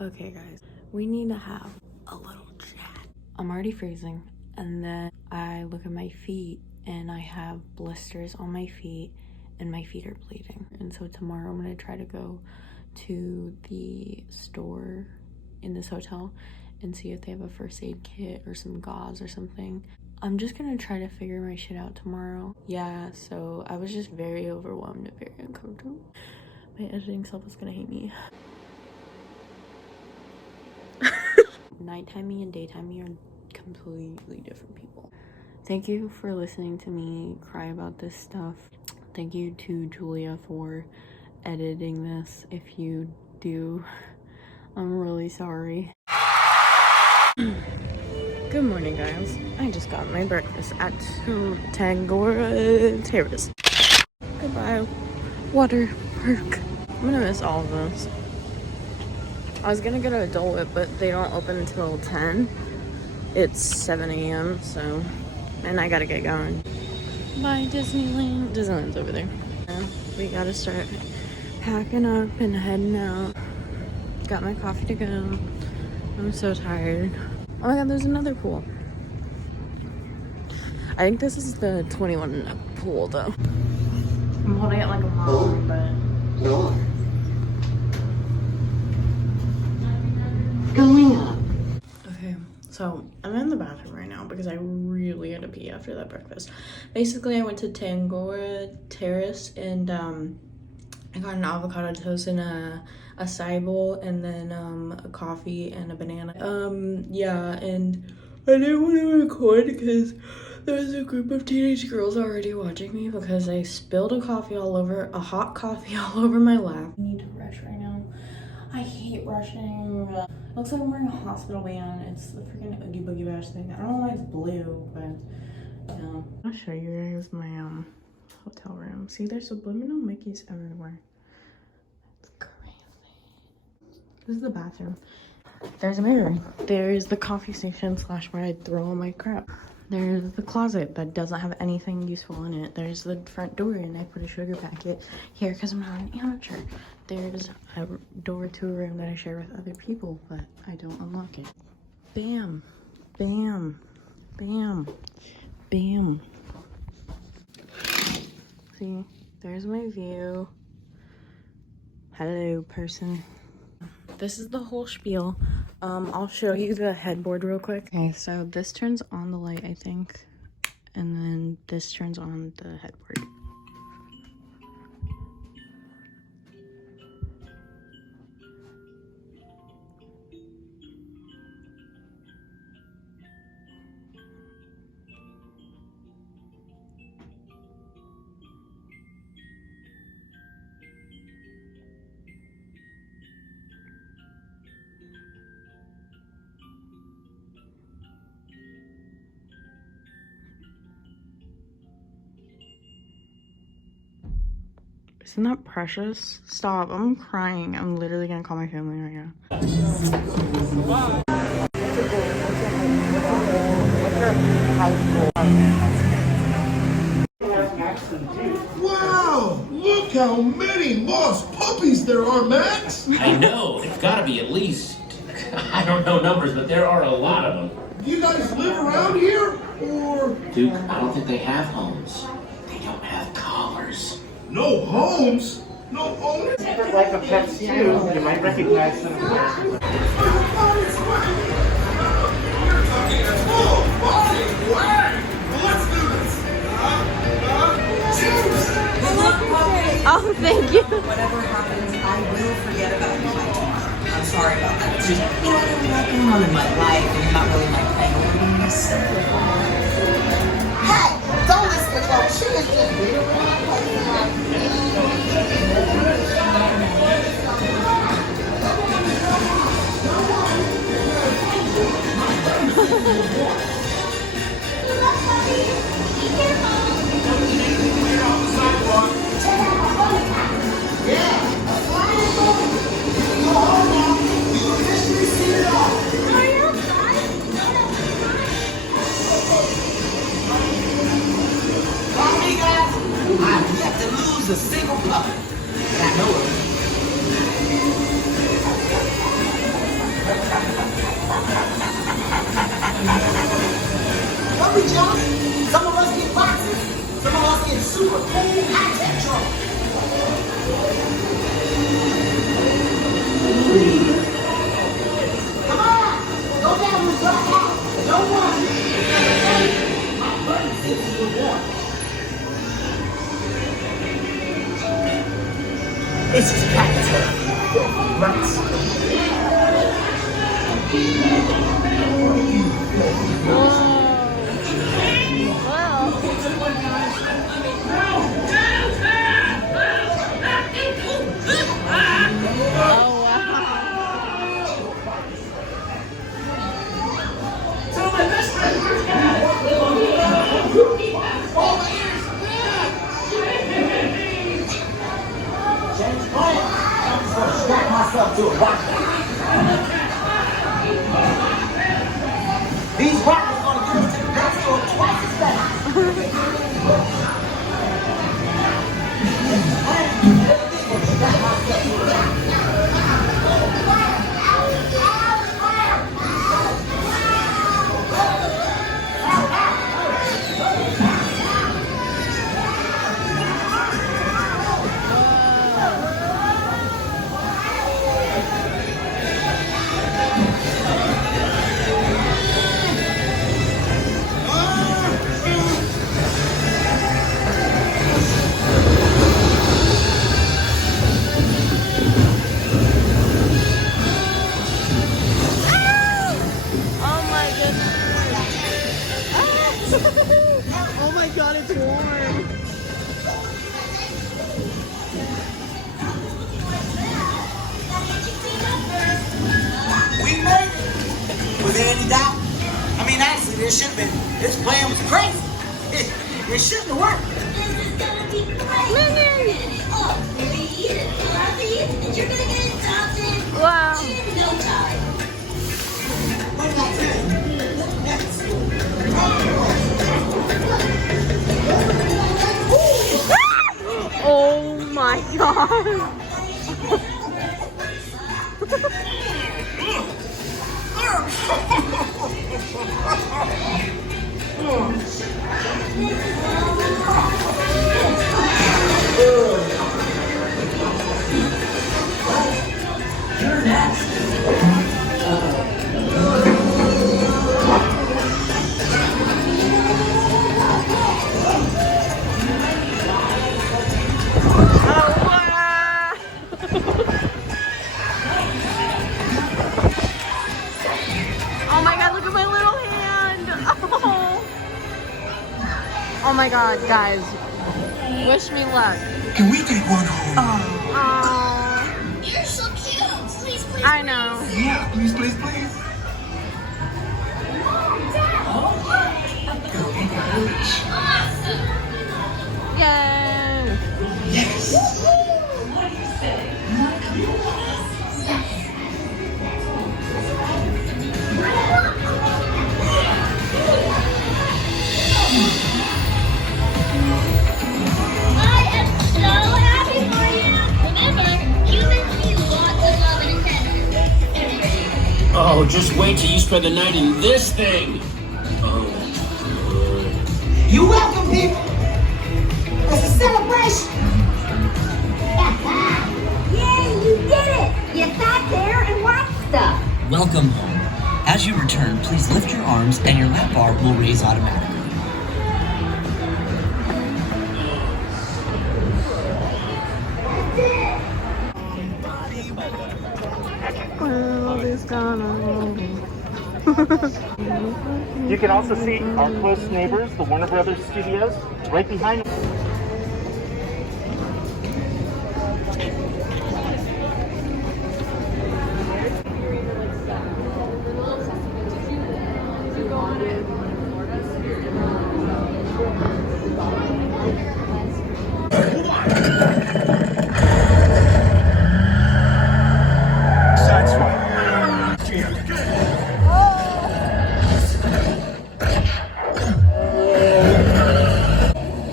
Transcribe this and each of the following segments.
Okay guys, we need to have a little chat. I'm already freezing, and then I look at my feet and I have blisters on my feet and my feet are bleeding. And so tomorrow I'm gonna try to go to the store in this hotel and see if they have a first aid kit or some gauze or something. I'm just gonna try to figure my shit out tomorrow. Yeah, so I was just very overwhelmed and very uncomfortable. My editing self is gonna hate me. Nighttime me and daytime me are completely different people. Thank you for listening to me cry about this stuff. Thank you to Julia for editing this. If you do, I'm really sorry. Good morning, guys. I just got my breakfast at Tangora Terrace. Goodbye, water park. I'm gonna miss all of this. I was gonna go to Adult Whip, but they don't open until 10. It's 7 a.m. so, and I gotta get going. Bye, Disneyland. Disneyland's over there. We gotta start packing up and heading out. Got my coffee to go. I'm so tired. Oh my god, there's another pool. I think this is the 21 and up pool though. I'm holding it like a mom, but no. Going up. Okay, so I'm in the bathroom right now because I really had to pee after that breakfast. Basically, I went to Tangora Terrace and I got an avocado toast and a acai bowl and then a coffee and a banana. Yeah, and I didn't want to record because there was a group of teenage girls already watching me because I spilled a hot coffee all over my lap. I need to rush right now. I hate rushing. Looks like I'm wearing a hospital band. It's the freaking Oogie Boogie Bash thing. I don't know why it's blue, but yeah. I'll show you guys my hotel room. See, there's subliminal Mickeys everywhere. It's crazy. This is the bathroom. There's a mirror. There's the coffee station / where I throw all my crap. There's the closet that doesn't have anything useful in it. There's the front door and I put a sugar packet here because I'm not an amateur. There's a door to a room that I share with other people, but I don't unlock it. Bam, bam, bam, bam. See, there's my view. Hello, person. This is the whole spiel. I'll show you the headboard real quick. Okay, so this turns on the light, I think, and then this turns on the headboard. Isn't that precious? Stop, I'm crying. I'm literally gonna call my family right now. Wow, look how many moss puppies there are, Max! I know, it's gotta be at least, I don't know numbers, but there are a lot of them. Do you guys live around here, or? Duke, I don't think they have homes. They don't have collars. No homes? No owners? But like a pet's too, you might recognize them. Oh, body, way! Let's do this! Oh, thank you. Whatever happens, I will forget about you by tomorrow. I'm sorry about that. It's just, you know, I have a lot going on in my life and not really my priorities. Hey, don't listen to her. She is just a single puppet. And I know it. super cool high-tech drone. Come on! Go down with your hat. Don't run. My buddy thinks you were born. This is Packard. Rats. Strap myself to a rocket. These rockets are going to get us to the ground floor twice as fast. Oh my god, it's warm. We made it. Was there any doubt? I mean, actually, there should have been. This plan was crazy. It shouldn't have worked. This is gonna be great. Oh, baby, eat it. Fluffy, and you're gonna get it adopted Wow. in no time. What about this? Next. Oh my god. You're next. Oh my god, look at my little hand. Oh. Oh my god, guys. Wish me luck. Can we take one home? Oh. You're so cute. Please, please. I know. Yeah, please, please, please. Yay. I am so happy for you. Remember, humans need lots of love and attention. Oh, just wait till you spend the night in this thing. You welcome, people. It's a celebration. Yay, you did it. You sat there and watched stuff. Welcome home. As you return, please lift your arms and your lap bar will raise automatically. You can also see our close neighbors, the Warner Brothers Studios, right behind.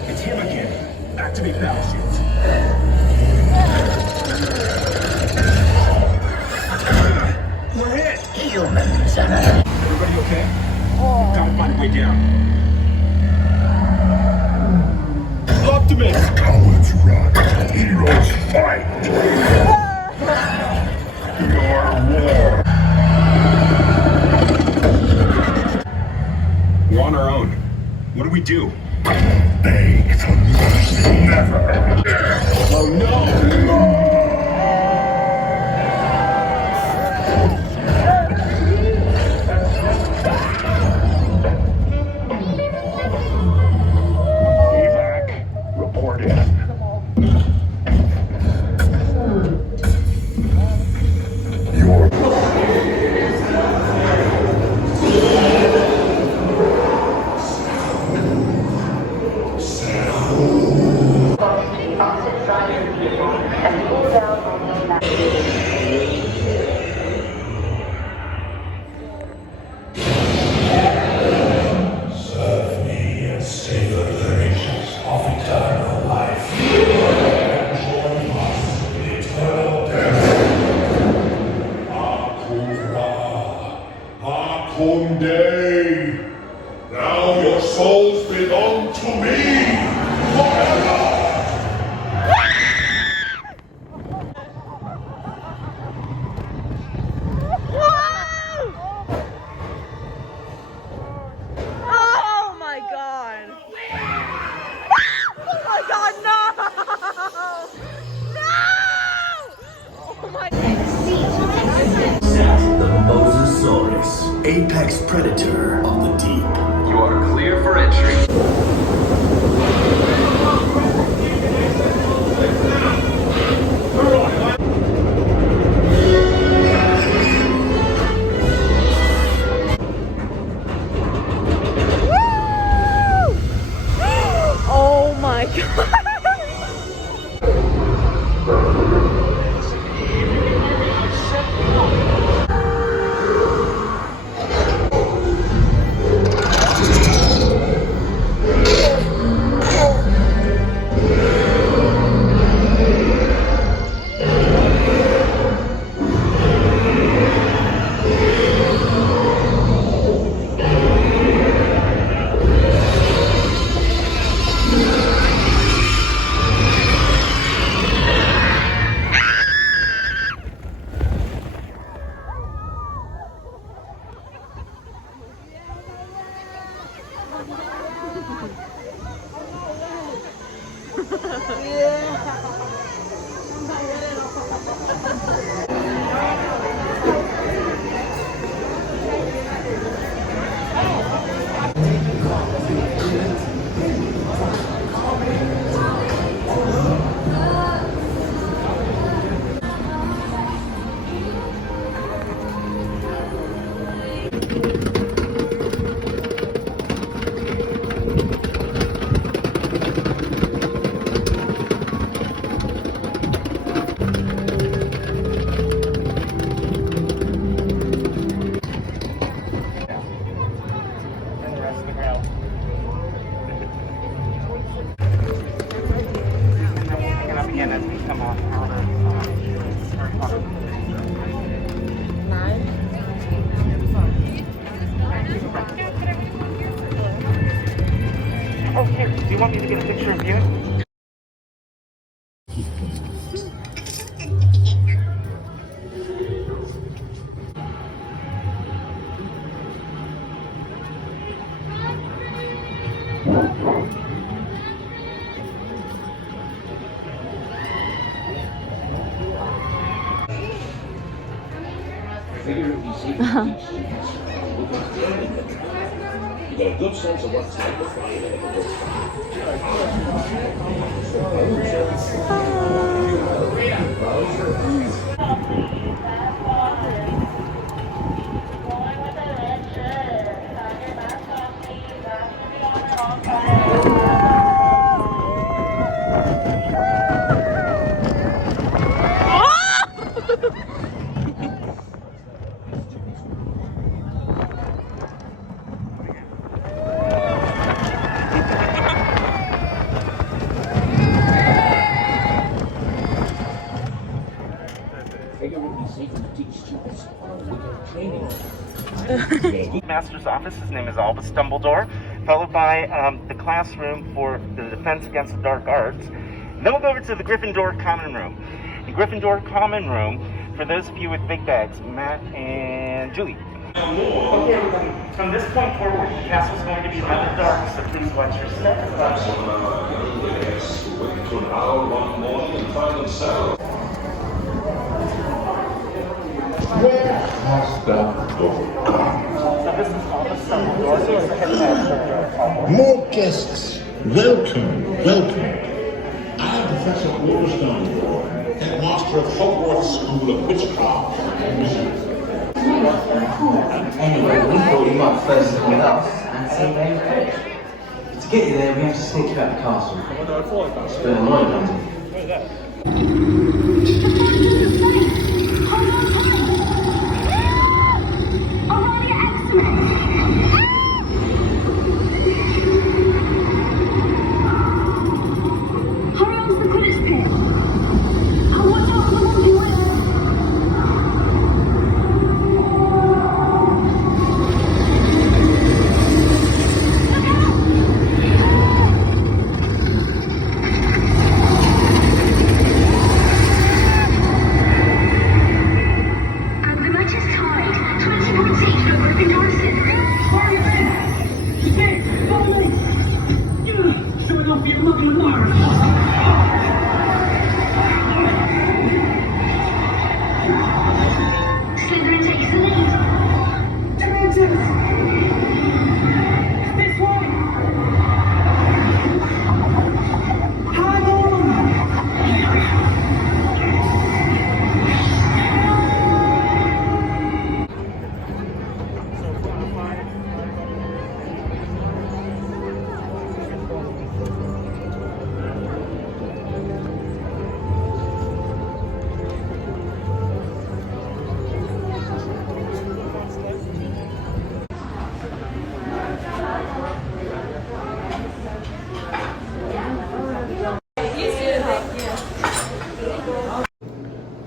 It's him again. Activate parachute. We're hit. Humans. Everybody okay? Gotta find a way down. Look! optimist. Cowards run, heroes fight. Your war. We're on our own. What do we do? Beg for mercy. Never. Oh no! Evac, report in. Your serve me and savor the riches of eternal life. Join us in eternal death. Akura, Akunde. Now your souls belong to me forever. Oh my god! Oh my god, no! No! Oh my The Mosasaurus, apex predator of the deep. You are clear for entry. Oh my god! Oh, here. Do you want me to get a picture of you? Figure it would be safe to teach students how to look at the inventory. You got a good sense of what type of flying it Master's office, his name is Albus Dumbledore, followed by the classroom for the Defense Against the Dark Arts. Then we'll go over to the Gryffindor Common Room. The Gryffindor Common Room, for those of you with big bags, Matt and Julie. Okay, everybody, from this point forward, the castle's going to be rather dark, so please watch your steps. Wait for an hour one morning and find themselves. Where has that door gone? So this is all the stone doors. So it's the headmaster. More guests. Welcome, welcome. I am Professor Wolverstone, headmaster of Hogwarts School of Witchcraft and Wizardry. Anyway, we thought you might first look with us and see where you fit. To get you there, we have to sneak you out the castle. It's been a long time.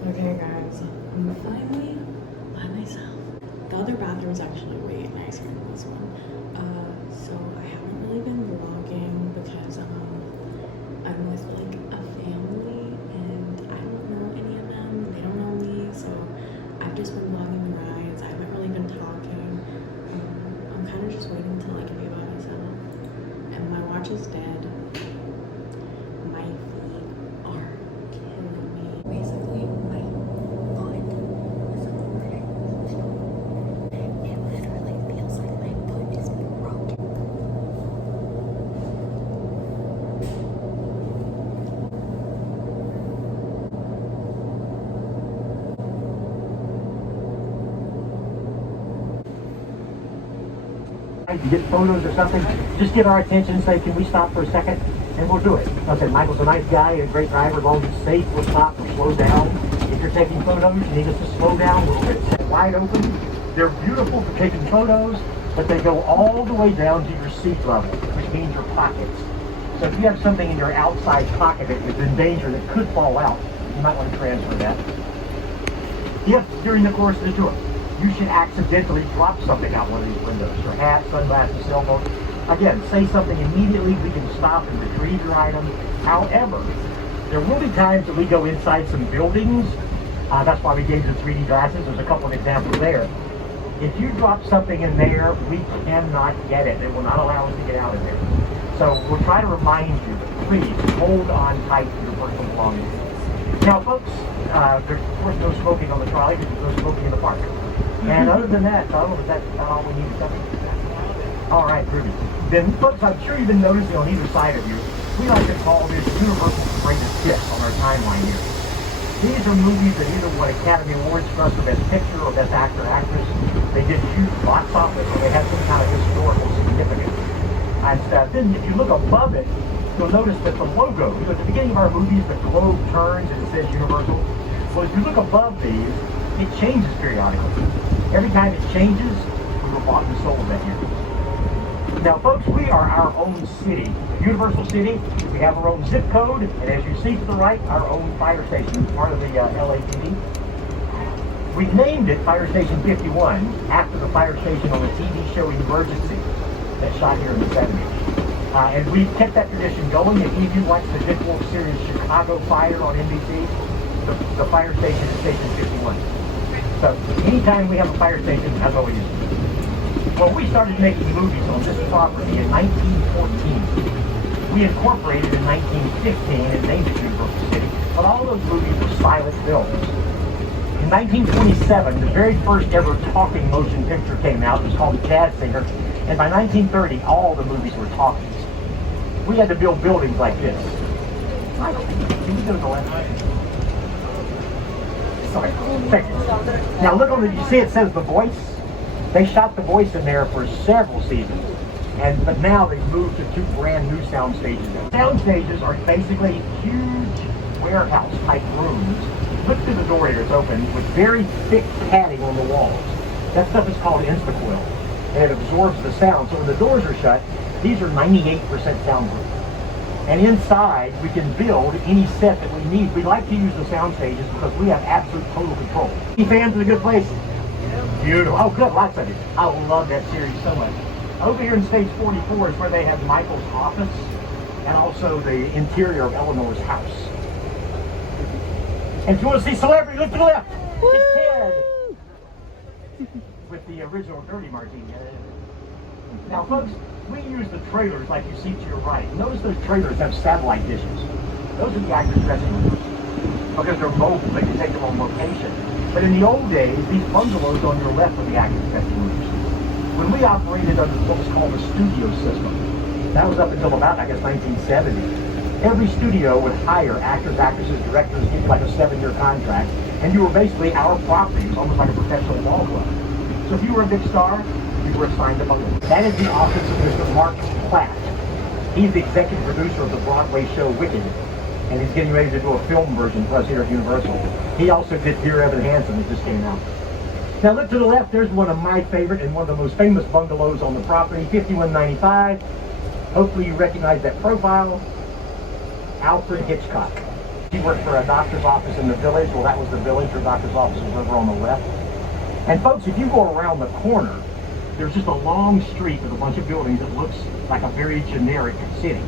Okay guys, I'm finally by myself. The other bathroom is actually way nicer than this one. So I haven't really been vlogging because I'm with like a family and I don't know any of them. They don't know me, so I've just been vlogging the rides. I haven't really been talking. I'm kind of just waiting to like be by myself. And my watch is dead. My feet are killing me. Basically, my foot is hurting. It literally feels like my foot is broken. To get photos or something, just get our attention and say, can we stop for a second? And we'll do it. Like I said, Michael's a nice guy, a great driver. As long as it's safe, we'll stop or slow down. If you're taking photos, you need us to slow down a little bit. Set wide open. They're beautiful for taking photos, but they go all the way down to your seat level, which means your pockets. So if you have something in your outside pocket that is in danger that could fall out, you might want to transfer that. If during the course of the tour, you should accidentally drop something out one of these windows, your hat, sunglasses, cell phone. Again, say something immediately, we can stop and retrieve your item. However, there will be times that we go inside some buildings. That's why we gave you the 3D glasses. There's a couple of examples there. If you drop something in there, we cannot get it. They will not allow us to get out of there. So we'll try to remind you, please hold on tight to your personal belongings. Now, folks, there's of course no smoking on the trolley, because there's no smoking in the park. And other than that, is that all we need to cover? All right, Ruby. Then, folks, I'm sure you've been noticing on either side of you, we like to call this Universal's greatest hit on our timeline here. These are movies that either won Academy Awards for us for Best Picture or Best Actor or Actress. They did huge box office, or they had some kind of historical significance. And then, if you look above it, you'll notice that the logo, at the beginning of our movies, the globe turns and it says Universal. Well, if you look above these, it changes periodically. Every time it changes, we were bought and sold that year. Now, folks, we are our own city, Universal City. We have our own zip code, and as you see to the right, our own fire station, part of the LAPD. We named it Fire Station 51 after the fire station on the TV show Emergency. that shot here in the 70s. And we kept that tradition going. If you watched the Dick Wolf series Chicago Fire on NBC, the fire station is Station 51. So anytime we have a fire station, that's what we use. Well, we started making movies on this property in 1914. We incorporated in 1915 and named it Universal City. But all those movies were silent films. In 1927, the very first ever talking motion picture came out. It was called The Jazz Singer. And by 1930, all the movies were talkies. We had to build buildings like this. Can we go to the left? Sorry. Now look on the, you see it says The Voice? They shot The Voice in there for several seasons. But now they've moved to 2 brand new sound stages. Sound stages are basically huge warehouse type rooms. Look through the door here, it's open, with very thick padding on the walls. That stuff is called Instacoil. And it absorbs the sound. So when the doors are shut, these are 98% soundproof. And inside, we can build any set that we need. We like to use the sound stages because we have absolute total control. Any fans of The Good Place? Beautiful. Oh, good. Lots of it. I love that series so much. Over here in stage 44 is where they have Michael's office and also the interior of Eleanor's house. And if you want to see celebrity, look to the left. It's Ted with the original Dirty Martini. Now, folks, we use the trailers like you see to your right. Notice those trailers have satellite dishes. Those are the actors' dressing rooms because they're mobile. They can take them on location. But in the old days, these bungalows on your left were the actors' dressing rooms. When we operated under what was called a studio system, that was up until about, I guess, 1970. Every studio would hire actors, actresses, directors, give you like a 7-year contract, and you were basically our property. It was almost like a professional ball club. So if you were a big star, you were assigned a bungalow. That is the office of Mr. Mark Platt. He's the executive producer of the Broadway show Wicked, and he's getting ready to do a film version for us here at Universal. He also did Dear Evan Hansen, that just came out. Now look to the left, there's one of my favorite and one of the most famous bungalows on the property, 5195. Hopefully you recognize that profile. Alfred Hitchcock. He worked for a doctor's office in the Village. Well, that was the Village. Her doctor's office was over on the left. And folks, if you go around the corner, there's just a long street with a bunch of buildings that looks like a very generic city.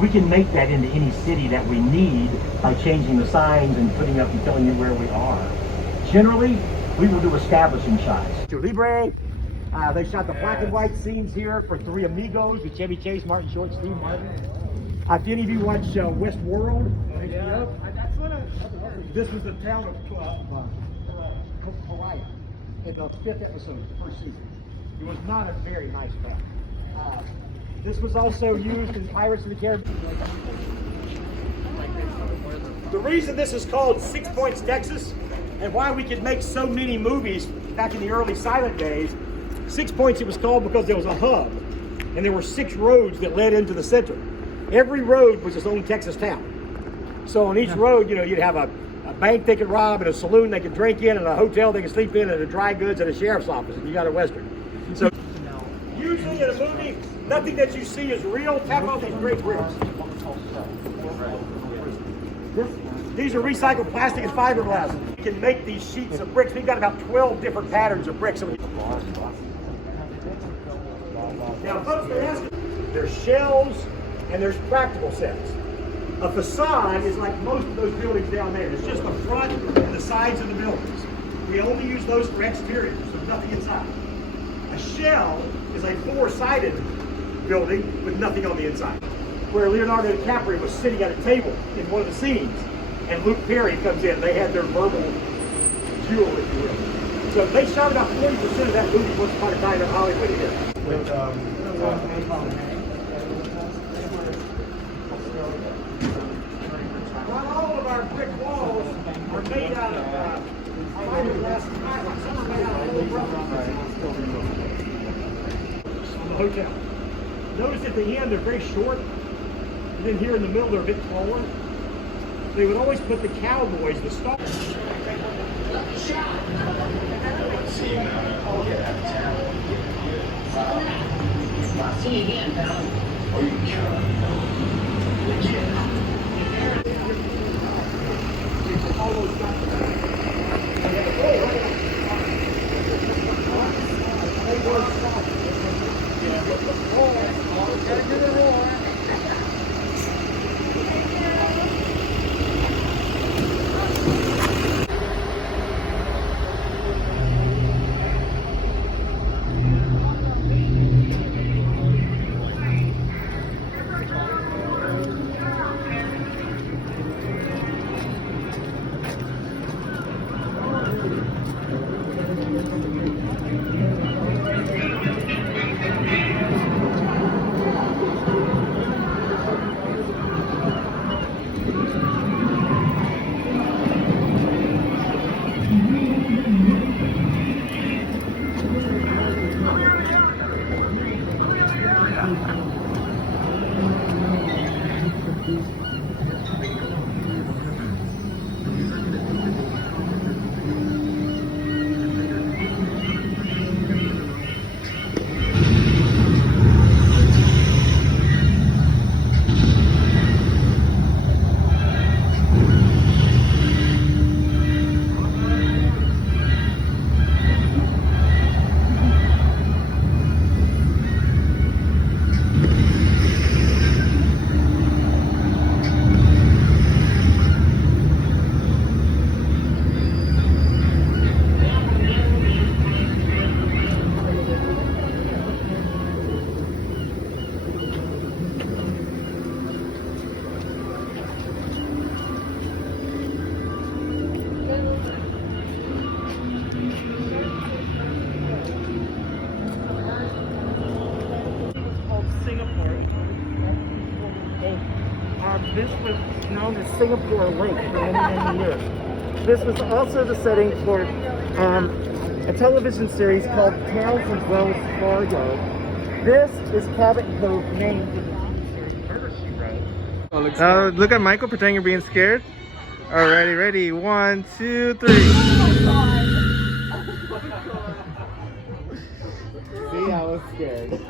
We can make that into any city that we need by changing the signs and putting up and telling you where we are. Generally, we will do establishing shots. Libre, they shot the black and white scenes here for Three Amigos with Chevy Chase, Martin Short, Steve Martin. If any of you watch Westworld, this was the town of Hawaii in the 5th episode, the first season. It was not a very nice town. This was also used in Pirates of the Caribbean. The reason this is called 6 Points, Texas, and why we could make so many movies back in the early silent days, 6 Points it was called because there was a hub, and there were 6 roads that led into the center. Every road was its own Texas town. So on each road, you'd have a bank they could rob, and a saloon they could drink in, and a hotel they could sleep in, and a dry goods, and a sheriff's office, and you got a Western. So usually in a movie, nothing that you see is real. Tap on these great bricks. These are recycled plastic and fiberglass. You can make these sheets of bricks. We've got about 12 different patterns of bricks. Now, folks, there's shells and there's practical sets. A facade is like most of those buildings down there. It's just the front and the sides of the buildings. We only use those for exteriors, so nothing inside. A shell is a 4-sided building with nothing on the inside. Where Leonardo DiCaprio was sitting at a table in one of the scenes, and Luke Perry comes in. They had their verbal duel, if you will. So they shot about 40% of that movie once upon a time in Hollywood here. Not all of our brick walls are made out of fiberglass and plywood. Some are made out of old rubber. The hotel. Notice at the end they're very short, and then here in the middle they're a bit taller. They would always put the cowboys, the stars. See you now. I'll get out of town. See you again, pal. Oh, you can. Yeah. This was known as Singapore Link for many, many years. This was also the setting for a television series called Tales of Wells Fargo. This is Cabot Cove, named in the series Murder, She Wrote. Look at Michael pretending you're being scared. Alrighty, ready? 1, 2, 3. See, I was scared.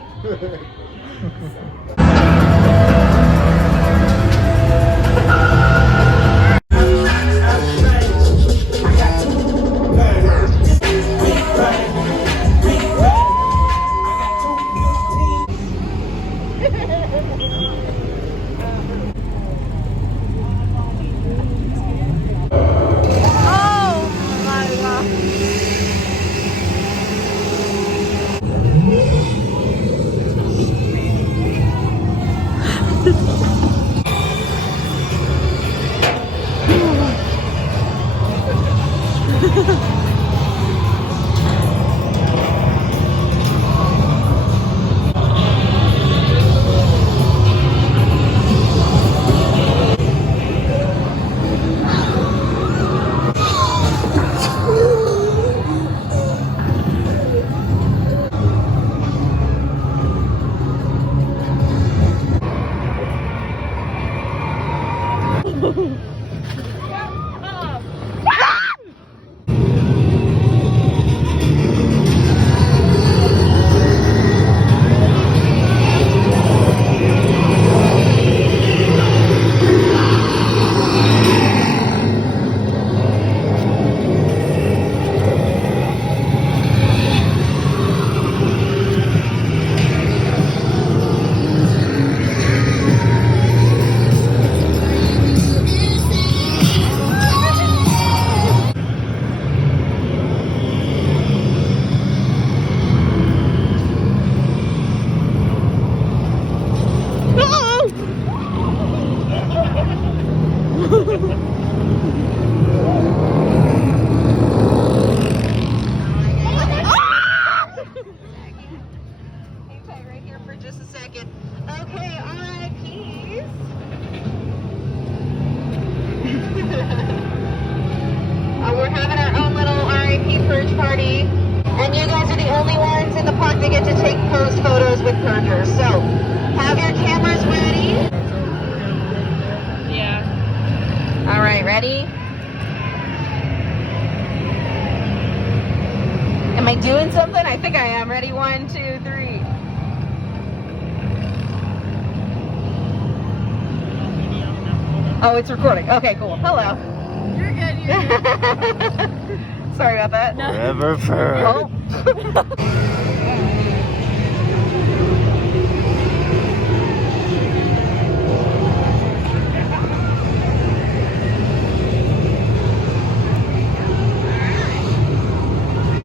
We're having our own little RIP purge party, and you guys are the only ones in the park that get to take pose photos with purgers. So, have your cameras ready. Yeah. All right, ready? Am I doing something? I think I am. Ready? 1, 2, 3. Oh, it's recording. Okay, cool. Hello. You're good. Sorry about that. Forever. Oh.